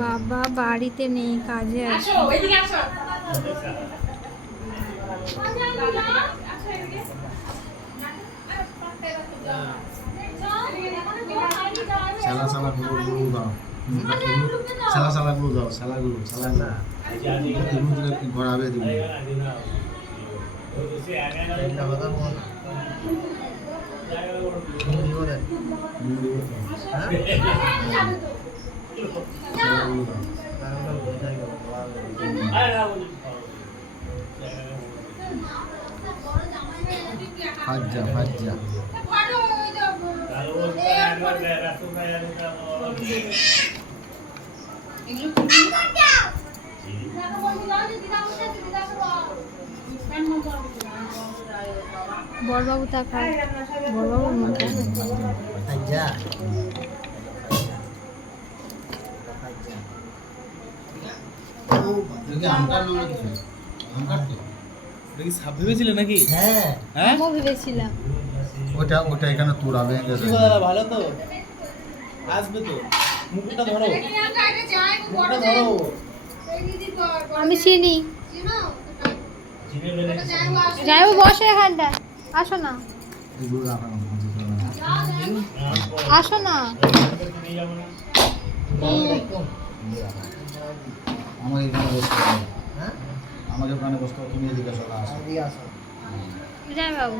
বাবা বাড়িতে নেই, কাজে আছে। ঘোরাবে দিব ফাজ্জা ফাজ্জা বড়বাবু তাকায়, বড়বাবুর মুখে ফাজ্জা সাপ ভেবেছিলে নাকি? হ্যাঁ হ্যাঁ আমিও ভেবেছিলাম। ওটা এখানে তোরা ভেঙে কি কথা, ভালো তো আসবে তো। মুখটা ধরো, মুখটা ধরো। আমি চিনি। যাইবো, বসে এখানটা, আসো না, আসো না। আমাকে এখানে বসতে হবে। আমাকে ওখানে বসতে হবে, তুমি এদিকে চলে আসো। যাই বাবু।